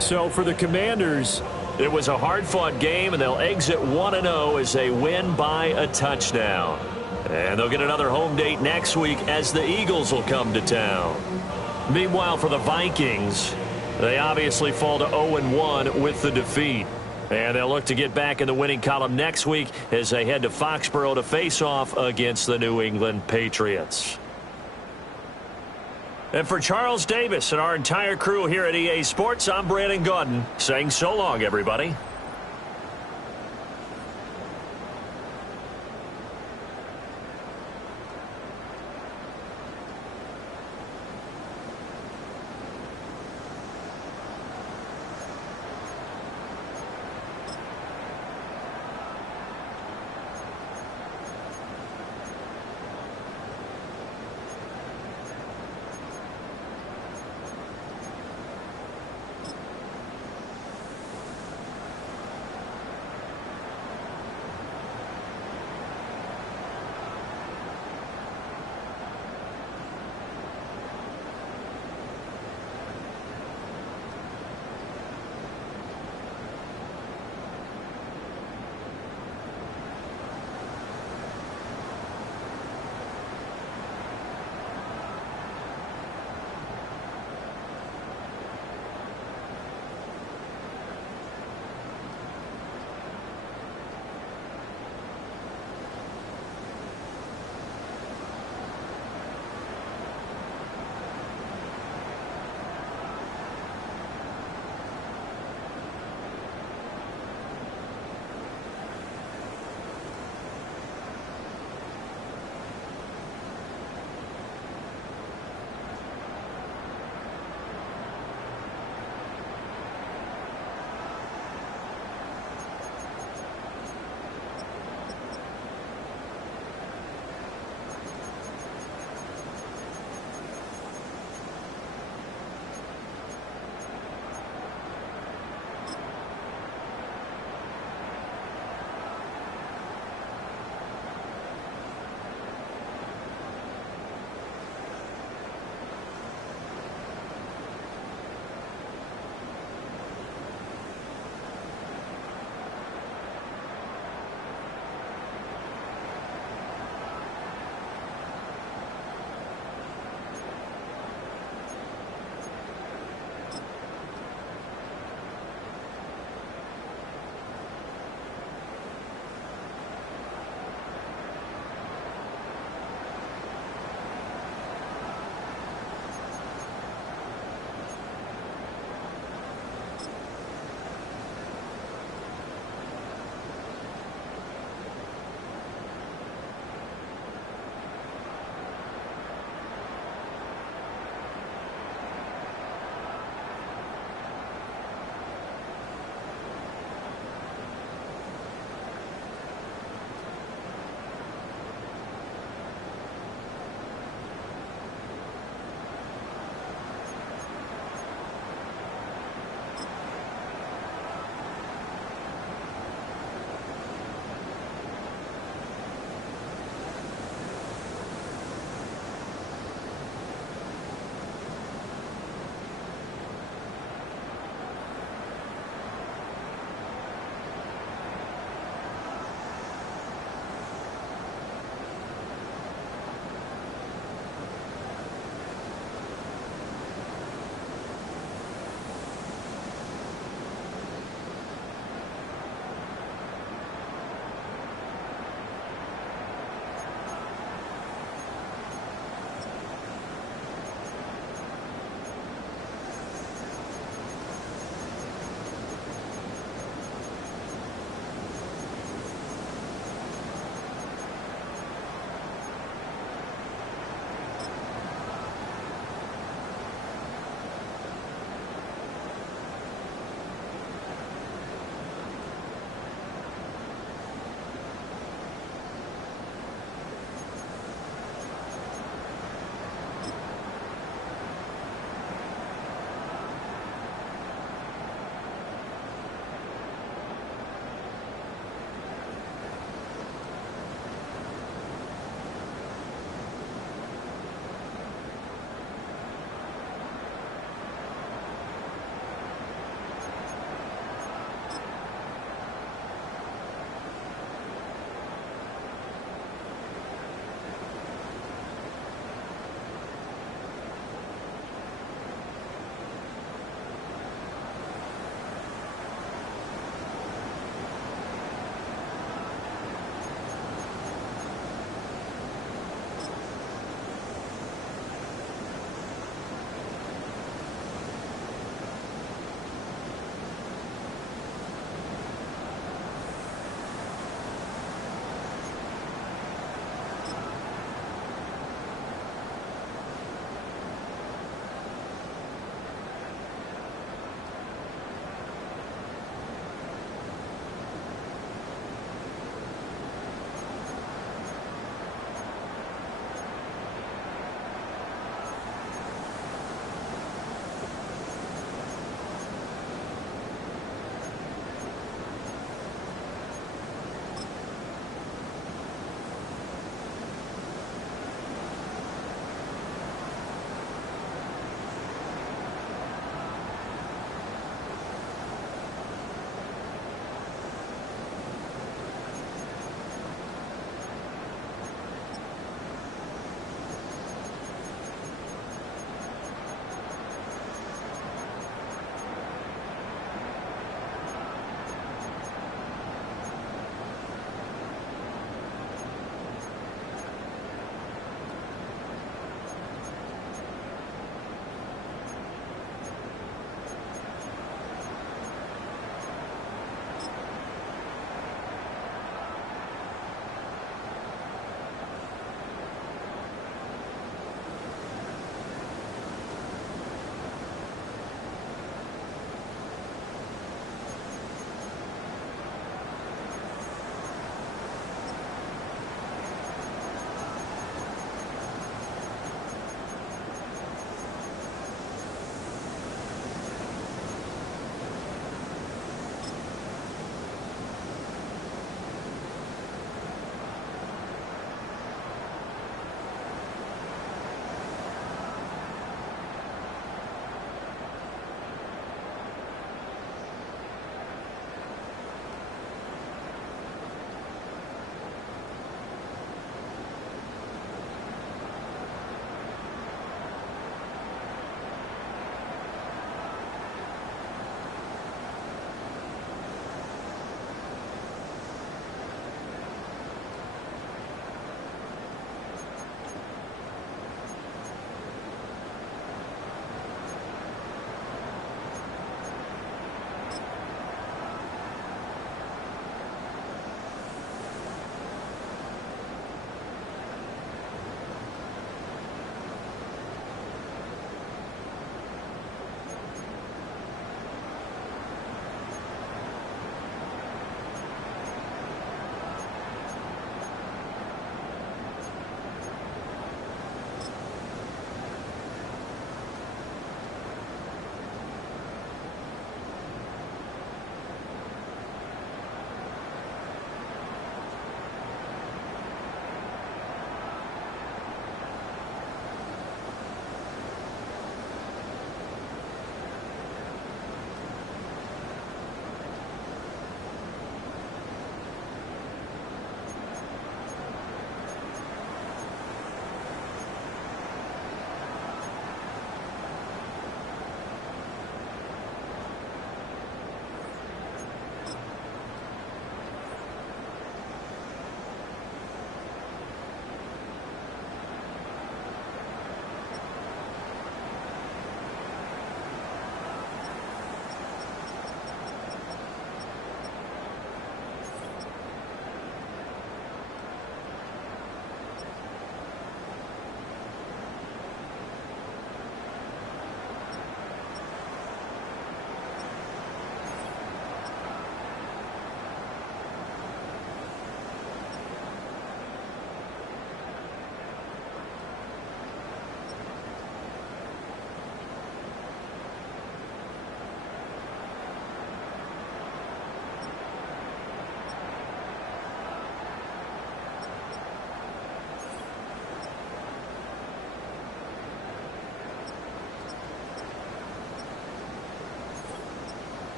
So for the Commanders, it was a hard-fought game, and they'll exit 1-0 as they win by a touchdown. And they'll get another home date next week as the Eagles will come to town. Meanwhile, for the Vikings, they obviously fall to 0-1 with the defeat. And they'll look to get back in the winning column next week as they head to Foxborough to face off against the New England Patriots. And for Charles Davis and our entire crew here at EA Sports, I'm Brandon Gaudin saying so long, everybody.